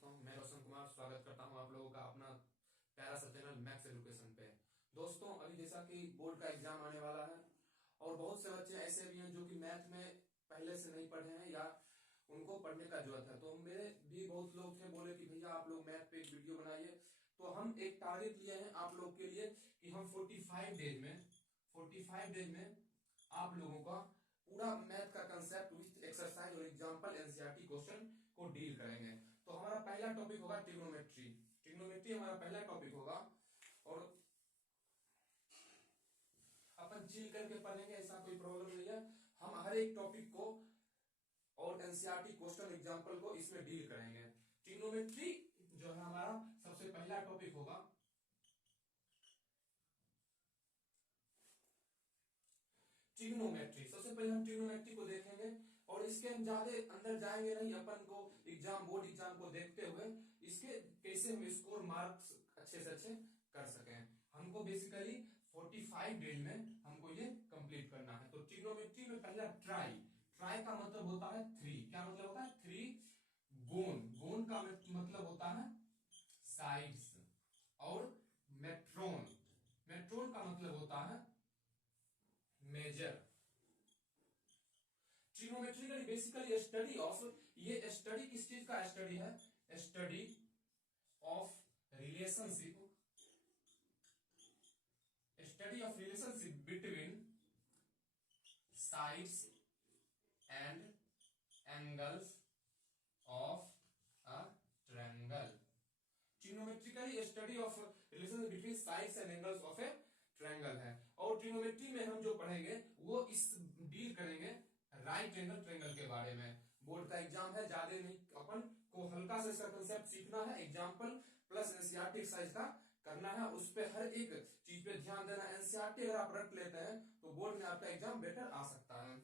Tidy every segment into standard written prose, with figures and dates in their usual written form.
दोस्तों, मैं रोशन कुमार स्वागत करता हूं आप लोगों का अपना प्यारा सा चैनल मैथ्स एजुकेशन पे। दोस्तों, अभी जैसा कि बोर्ड का एग्जाम आने वाला है और बहुत से बच्चे ऐसे भी हैं जो कि मैथ में पहले से नहीं पढ़े हैं या उनको पढ़ने का जरूरत है। तो मेरे भी बहुत लोग थे, बोले कि भैया आप लोग मैथ पे एक वीडियो बनाइए। तो हम एक टारगेट लिए हैं आप लोग के लिए कि हम 45 डेज में आप लोगों का पूरा मैथ का कंसेप्ट विथ एक्सरसाइज और एग्जांपल एनसीईआरटी क्वेश्चन को डील करेंगे। तो हमारा पहला टॉपिक होगा ट्रिग्नोमेट्री। ट्रिग्नोमेट्री हमारा पहला टॉपिक होगा और अपन चिल करके पढ़ेंगे, ऐसा कोई प्रॉब्लम नहीं है। हम हर एक टॉपिक को और एनसीईआरटी क्वेश्चन एग्जांपल को इसमें डील करेंगे। ट्रिग्नोमेट्री जो है हमारा सबसे पहला टॉपिक होगा। ट्रिग्नोमेट्री सबसे पहले हम ट्रिग्नोमेट्री को देखेंगे और इसके हम ज्यादा अंदर जाएंगे नहीं। अपन को बोर्ड एग्जाम को देखते हुए इसके कैसे हम स्कोर मार्क्स अच्छे से अच्छे कर सकें। हमको बेसिकली 45 डेज में हमको ये कंप्लीट करना है। तो ट्रिग्नोमेट्री में पहला ट्राई का मतलब होता है 3। क्या मतलब होता है? 3 गोन का मतलब होता है साइड्स। और मेट्रोन का मतलब होता है measure. Trigonometry basically study of, ये स्टडी किस चीज का स्टडी है? Study of relationship between sides and angles of a triangle. Trigonometrically study of relationship between sides and angles of a triangle है। और ट्रिग्नोमेट्री में हम जो पढ़ेंगे वो इस डील करेंगे राइट एंगल ट्रायंगल के बारे में। बोर्ड का एग्जाम है, ज्यादा नहीं, अपन को हल्का से इसका कंसेप्ट सीखना है। एग्जाम्पल प्लस एनसीईआरटी एक्सरसाइज का करना है, उस पे हर एक चीज पे ध्यान देना। एनसीईआरटी अगर आप रट लेते हैं तो बोर्ड में आपका एग्जाम बेटर आ सकता है।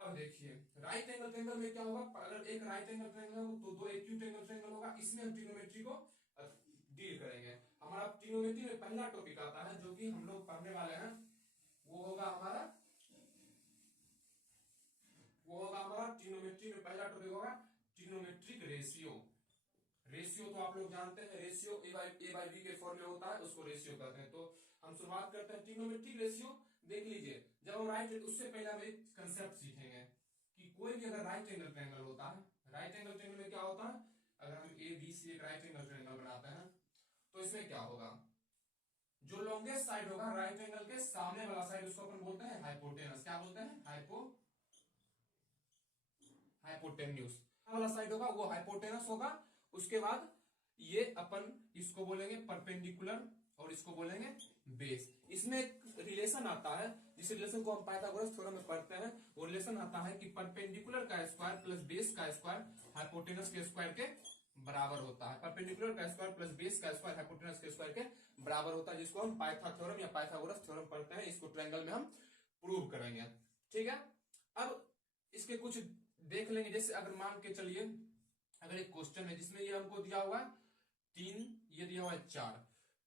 अब देखिए राइट एंगल ट्रायंगल में क्या होगा। अगर एक राइट एंगल ट्रायंगल हो तो दो एक्यूट एंगल ट्रायंगल होगा। इसमें हम ट्रिग्नोमेट्री को डील करेंगे। हमारा ट्रिग्नोमेट्री में पहला टॉपिक आता है जो कि हम लोग पढ़ने वाले हैं, वो होगा हमारा ट्रिग्नोमेट्री में पहला टॉपिक होगा ट्रिग्नोमेट्रिक रेशियो तो आप लोग जानते हैं, रेशियो ए बाई बी के फॉर्म में होता है, उसको रेशियो कहते हैं। तो हम शुरुआत करते हैं ट्रिग्नोमेट्रिक रेशियो। देख लीजिए, जब हम राइट, उससे पहले हम एक कंसेप्ट सीखेंगे कि कोई भी अगर राइट एंगल ट्रायंगल होता है, राइट एंगल ट्रायंगल में क्या होता है, अगर हम ए बी सी एक राइट एंगल ट्रायंगल बनाते हैं तो इसमें क्या होगा, जो लॉन्गेस्ट साइड होगा राइट एंगल के सामने वाला साइड, उसको अपन बोलते हैं हाइपोटेनस। क्या बोलते हैं? हाइपोटेन्यूस वाला साइड होगा वो हाइपोटेनस होगा। उसके बाद ये अपन इसको बोलेंगे परपेंडिकुलर और इसको बोलेंगे बेस। इसमें एक रिलेशन आता है, जिस रिलेशन को हम पाइथागोरस थ्योरम में पढ़ते हैं। वो रिलेशन आता है कि परपेंडिकुलर का स्क्वायर प्लस बेस का स्क्वायर हाइपोटेनस के स्क्वायर के बराबर होता है। परपेंडिकुलर का स्क्वायर प्लस बेस का स्क्वायर हाइपोटेनस के स्क्वायर के बराबर होता है, जिसको हम पाइथा थ्योरम या पाइथागोरस थ्योरम पढ़ते हैं। इसको ट्रायंगल में हम प्रूव करेंगे। ठीक है, अब इसके कुछ देख लेंगे। जैसे अगर मान के चलिए, अगर एक क्वेश्चन है जिसमें ये हमको दिया हुआ है 3, ये दिया हुआ है 4,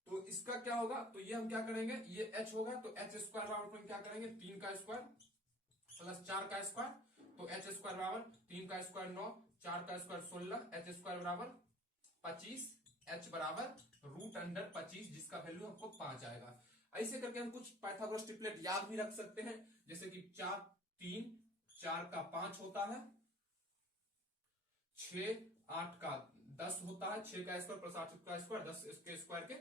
तो इसका क्या होगा, तो ये हम क्या करेंगे, ये h होगा तो h स्क्वायर बराबर क्या करेंगे, 3 का स्क्वायर प्लस 4 का स्क्वायर, तो h स्क्वायर बराबर 3 का स्क्वायर 9, 4 का स्क्वायर 16, h स्क्वायर बराबर 25, h बराबर √25, जिसका वैल्यू हमको 5 आएगा। ऐसे करके हम कुछ पाइथागोरस ट्रिपलेट याद भी रख सकते हैं, जैसे कि 4 3 4 का 5 होता है, 6 8 का 10 होता है, 6 का स्क्वायर प्लस 8 का स्क्वायर 10 के स्क्वायर के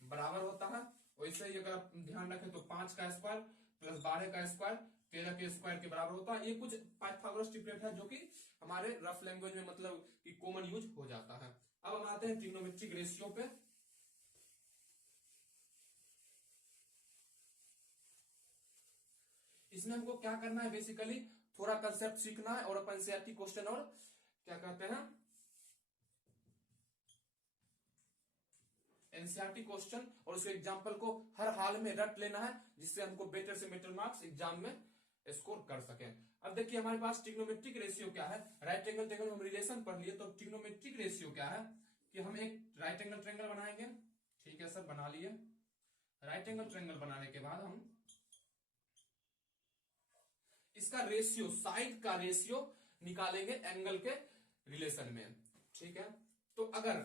बराबर होता है। वैसे ही अगर आप ध्यान रखें तो 5 का स्क्वायर प्लस 12 का स्क्वायर 13 के स्क्वायर के बराबर होता है। ये कुछ पाइथागोरस ट्रिपलेट है जो कि हमारे रफ लैंग्वेज में मतलब कि कॉमन यूज हो जाता है। अब हम आते हैं ट्रिग्नोमेट्रिक रेशियो पे। इसमें हमको क्या करना है, बेसिकली थोड़ा कंसेप्ट सीखना है और अपन एनसीईआरटी क्वेश्चन और क्या कहते हैं एनसीईआरटी क्वेश्चन और उसके एग्जांपल को हर हाल में रट लेना है, जिससे हमको बेटर से बेटर मार्क्स एग्जाम में स्कोर कर सकें। अब देखिए हमारे पास ट्रिग्नोमेट्रिक रेशियो क्या है। राइट एंगल ट्रायंगल हम रिलेशन पढ़ लिए, तो ट्रिग्नोमेट्रिक रेशियो क्या है कि हम एक राइट एंगल ट्रायंगल बनाएंगे। ठीक है सर, बना लिए। राइट एंगल ट्रायंगल बनाने के बाद हम इसका रेशियो, साइड का रेशियो निकालेंगे एंगल के रिलेशन में। ठीक है। तो अगर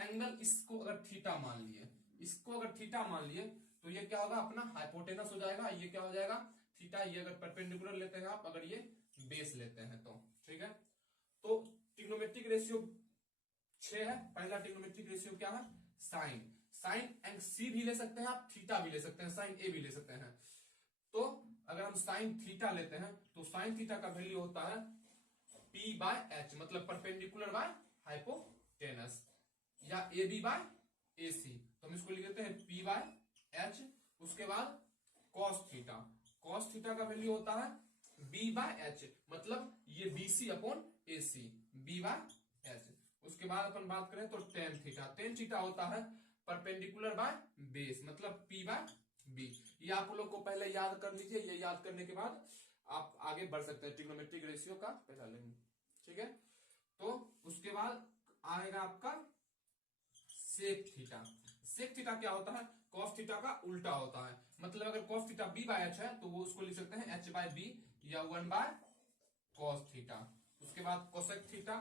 एंगल इसको अगर थीटा मान लिए, इसको अगर थीटा मान लिए, तो ये क्या होगा अपना हाइपोटेनस हो जाएगा। ये क्या हो जाएगा थीटा। ये अगर परपेंडिकुलर लेते हैं आप, अगर ये बेस लेते हैं तो ठीक है। तो ट्रिग्नोमेट्रिक रेशियो 6 है। पहला ट्रिग्नोमेट्रिक रेशियो क्या है साइन। साइन एंड सी भी ले सकते हैं आप, थीटा भी ले सकते हैं, साइन ए भी ले सकते हैं। तो अगर हम साइन थीटा लेते हैं तो साइन थीटा का वैल्यू होता है P बाय एच, मतलब परपेंडिकुलर बाय हाइपोटेनस, या ए बी बाय ए सी। तो हम इसको लिख देते हैं P बाय एच। उसके बाद कॉस थीटा, कॉस थीटा का वैल्यू होता है B बाय एच, मतलब ये BC upon AC, B by H. उसके बाद अपन बात करें तो टेन थीटा, टेन थीटा होता है परपेंडिकुलर बाय बेस, मतलब P बाय बी। ये आप लोग को पहले याद कर लीजिए। ये याद करने के बाद आप आगे बढ़ सकते हैं। ट्रिग्नोमेट्रिक रेशियो का पहला लेंगे, ठीक है। तो उसके बाद आएगा आपका सेक थीटा। सेक थीटा क्या होता है कॉस थीटा का उल्टा होता है, मतलब अगर cos theta B by H है तो वो उसको लिख सकते हैं एच बाय बी या 1 बाय कॉस थीटा। उसके बाद कोसेक थीटा,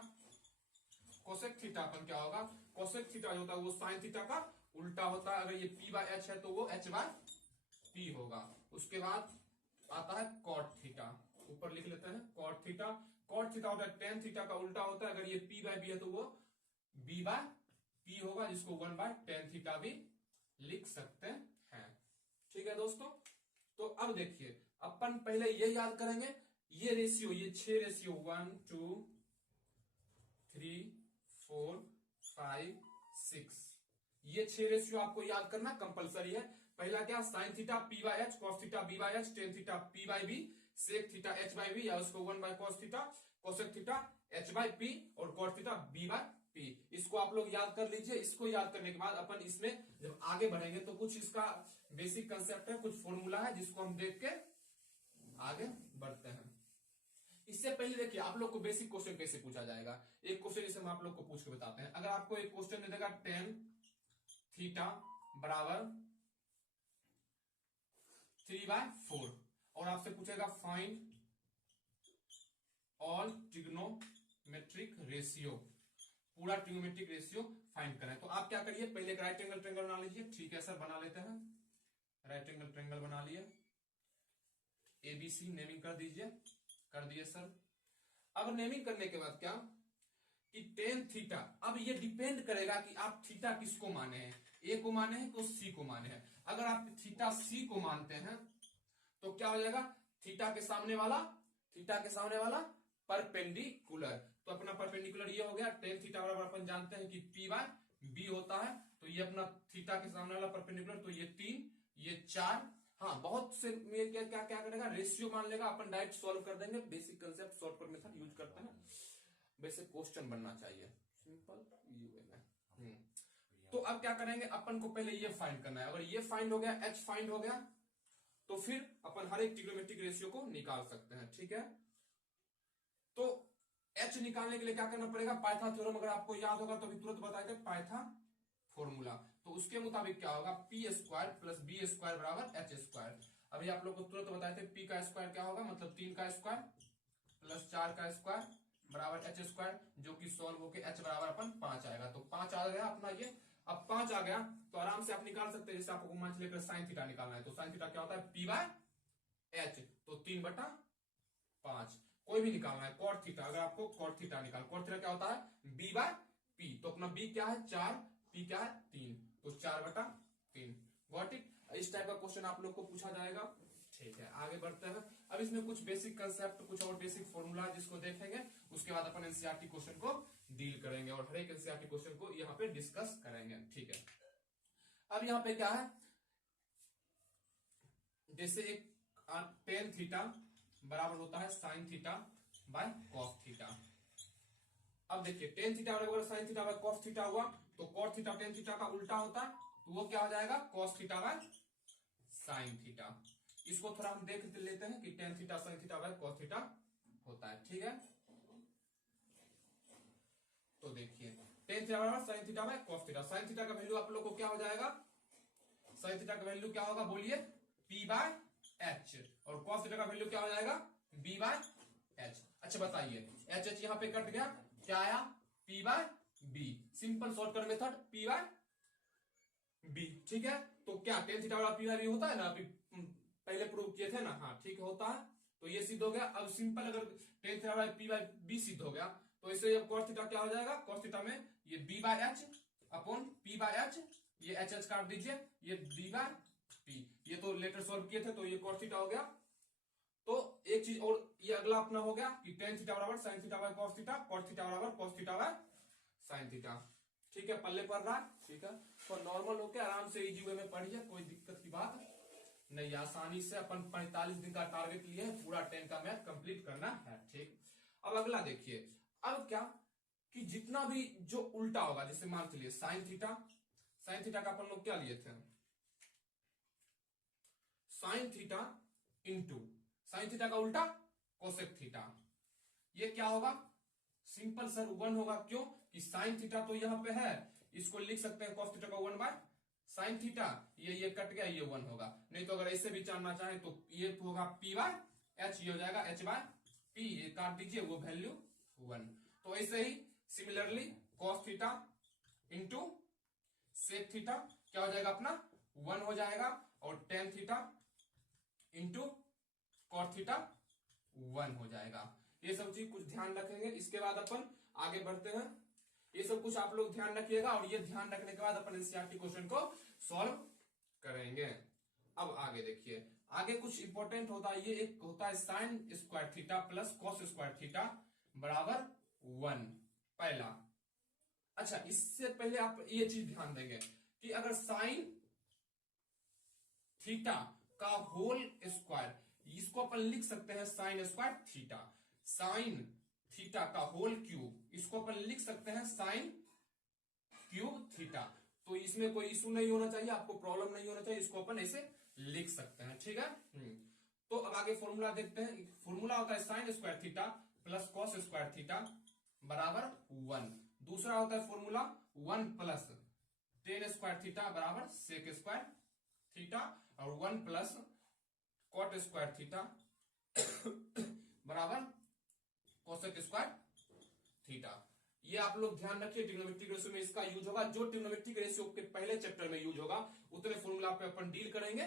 कोसेक थीटा अपन क्या होगा, कोसेक थीटा जो होता है वो साइन थीटा का उल्टा होता है। अगर ये P बाय एच है तो वो H बाय P होगा। उसके बाद आता है कॉट थीटा, ऊपर लिख लेते हैं कॉट थीटा। कॉट थीटा होता है टेन थीटा का उल्टा होता है। अगर ये P बाय बी है तो वो B बाय P होगा, जिसको 1 बाय टेन थीटा भी लिख सकते हैं। ठीक है दोस्तों। तो अब देखिए अपन पहले ये याद करेंगे, ये रेशियो, ये 6 रेशियो 1 2 3 4 5 6, ये 6 रेशियो आपको याद करना कंपलसरी है। पहला क्या sine theta P by H, cos theta B by H, tan theta P by B, sec theta H by B या उसको 1 by cos theta, cosec theta H by P और cot theta B by P। इसको आप लोग याद कर लीजिए। इसको याद करने के बाद अपन इसमें जब आगे बढ़ेंगे तो कुछ इसका बेसिक कंसेप्ट है, कुछ फॉर्मूला है जिसको हम देख के आगे बढ़ते हैं। इससे पहले देखिए आप लोग को बेसिक क्वेश्चन कैसे पूछा जाएगा। एक क्वेश्चन इसे हम आप लोग को पूछ के बताते हैं। अगर आपको एक क्वेश्चन दे देगा टेन थीटा बराबर 3/4 और आपसे पूछेगा फाइंड ऑल ट्रिग्नोमेट्रिक रेशियो, पूरा ट्रिग्नोमेट्रिक रेशियो फाइंड करें, तो आप क्या करिए पहले राइट एंगल ट्रायंगल बना लीजिए। ठीक है सर, बना लेते हैं। राइट एंगल ट्रायंगल बना लिए, ABC नेमिंग कर दीजिए। कर दिए सर। अब नेमिंग करने के बाद क्या कि टेन थीटा, अब ये डिपेंड करेगा कि आप थीटा किसको माने हैं, ए को माने हैं तो सी को माने हैं। अगर आप थीटा सी को मानते हैं तो क्या हो जाएगा थीटा के सामने वाला परपेंडिकुलर। तो अपना परपेंडिकुलर ये हो गया टेन थीटा बराबर अपन जानते हैं कि P बाय बी होता है। तो ये अपना थीटा के सामने वाला परपेंडिकुलर, तो ये 3 ये 4। हाँ बहुत से में क्या करेगा रेशियो मान लेगा, अपन डायरेक्ट सॉल्व कर देंगे। Basic concept shortcut method use करते हैं, वैसे क्वेश्चन बनना चाहिए सिंपल ये में। तो अब क्या करेंगे अपन को पहले ये फाइंड करना है। अगर ये फाइंड हो गया, H फाइंड हो गया, तो फिर अपन हर एक ट्रिग्नोमेट्रिक रेशियो को निकाल सकते हैं। ठीक है, तो H निकालने के लिए क्या करना पड़ेगा, पाइथागोरस थ्योरम अगर आपको याद होगा तो अभी तुरंत बताएगा पाइथागोरस फॉर्मूला। तो उसके मुताबिक क्या होगा P square plus B square बराबर H स्क्वायर। अभी आप लोग को तुरंत बताए थे P का स्क्वायर क्या होगा, मतलब 3 का स्क्वायर प्लस 4 का स्क्वायर बराबर H स्क्वायर, जो कि सॉल्व होके H बराबर अपन 5 आएगा। तो 5 आ गया अपना ये। अब 5 आ गया तो आराम से आप निकाल सकते हैं। जैसे आपको मान लेकर साइन थीटा निकालना है तो साइन थीटा क्या होता है P बाय H, तो 3/5। कोई भी निकालना है कॉट थीटा, अगर आपको कॉट थीटा निकाल, कॉट थीटा क्या होता है B बाय P, तो अपना B क्या है 4, P क्या है 3, तो 4/3। Got it. इस टाइप का क्वेश्चन आप लोग को पूछा जाएगा। ठीक है, आगे बढ़ते हैं। अब इसमें कुछ बेसिक कंसेप्ट, कुछ और बेसिक फॉर्मूला जिसको देखेंगे, उसके बाद अपन एनसीईआरटी क्वेश्चन को डील करेंगे और हर एक एनसीईआरटी क्वेश्चन को यहाँ पे डिस्कस करेंगे। ठीक है, अब यहाँ पे क्या है, जैसे एक टेन थीटा बराबर होता है sine theta by cos theta. अब देखिए टेन थीटा बराबर sine theta by cos theta हुआ, तो कॉस थीटा टेन थीटा का उल्टा होता है, तो वो क्या हो जाएगा cos theta by sine theta. इसको थोड़ा हम देख लेते हैं कि tan theta sine theta by cos theta होता है। ठीक है, तो देखिए टेन थीटा बराबर sine theta by cos theta. Sine theta का वैल्यू आप लोग को क्या हो जाएगा, साइन थीटा का वैल्यू क्या होगा बोलिए P बाय H, और कॉस थीटा का वैल्यू क्या हो जाएगा B बाय H। अच्छा बताइए H यहाँ पे कट गया, क्या आया P by B, simple shortcut method P by B. ठीक है, तो क्या टेन थीटा बराबर पी बाय बी होता है ना, अभी पहले प्रूव किए थे ना, हाँ ठीक होता है। तो ये सिद्ध हो गया। अब सिंपल अगर टेन थीटा बराबर पी बाय बी सिद्ध हो गया, तो इससे cos थीटा क्या हो जाएगा, cos थीटा में ये B by H upon P by H, ये एच एच काट दीजिए, ये बी बाय पी, ये तो लेटर सॉल्व किए थे, तो ये cos थीटा हो गया। तो एक चीज और, ये अगला अपना हो गया कि टेन थीटा बराबर sine theta by cos theta, cos theta बराबर cos theta by sine theta. ठीक है, पल्ले पर रहा। ठीक है, तो नॉर्मल होके आराम से इजी वे में पढ़िए, कोई दिक्कत की बात नहीं, आसानी से अपन 45 दिन का टारगेट लिए है, पूरा 10 का मैथ कंप्लीट करना है। ठीक, अब अगला देखिए, अब क्या कि जितना भी जो उल्टा होगा, जैसे मान चलिए साइन थीटा, साइन थीटा का अपन लोग क्या लिए थे, sine theta into sine theta का उल्टा कोसेक थीटा, ये क्या होगा, सिंपल सर 1 होगा। क्यों कि साइन थीटा तो यहां पे है, इसको लिख सकते हैं cos थीटा का 1 बाय साइन थीटा, ये कट गया, ये 1 होगा। नहीं तो अगर ऐसे भी जानना चाहे तो ये होगा p बाय एच, ये हो जाएगा h बाय p, ये काट दीजिए, वो वैल्यू 1। तो ऐसे ही similarly cos theta into sec theta क्या हो जाएगा अपना 1 हो जाएगा, और tan theta into cot theta 1 हो जाएगा। ये सब चीज कुछ ध्यान रखेंगे, इसके बाद अपन आगे बढ़ते हैं। ये सब कुछ आप लोग ध्यान रखिएगा, और ये ध्यान रखने के बाद अपन एनसीईआरटी क्वेश्चन को सॉल्व करेंगे। अब आगे देखिए, आगे कुछ इंपॉर्टेंट होता है, ये एक होता है sine square theta plus cos square theta बराबर 1, पहला। अच्छा, इससे पहले आप ये चीज ध्यान देंगे कि अगर साइन थीटा का होल स्क्वायर, इसको अपन लिख सकते हैं sine square theta, sine theta का होल क्यूब, इसको अपन लिख सकते हैं साइन क्यूब थीटा। तो इसमें कोई इशू नहीं होना चाहिए, आपको प्रॉब्लम नहीं होना चाहिए, इसको अपन ऐसे लिख सकते हैं। ठीक है, तो अब आगे फॉर्मूला देखते हैं। फॉर्मूला होता है sine square theta plus cos square theta बराबर 1। दूसरा होता है formula 1 plus ten square theta बराबर सेक स्क्वायर थीटा, और 1 प्लस कॉट स्क्वायर थीटा बराबर कोसेक स्क्वायर थीटा। ये आप लोग ध्यान रखिए, ट्रिग्नोमेट्रिक रेशियो में इसका यूज होगा, जो ट्रिग्नोमेट्रिक रेशियो के पहले चैप्टर में यूज होगा, उतने फॉर्मूला पे अपन डील करेंगे।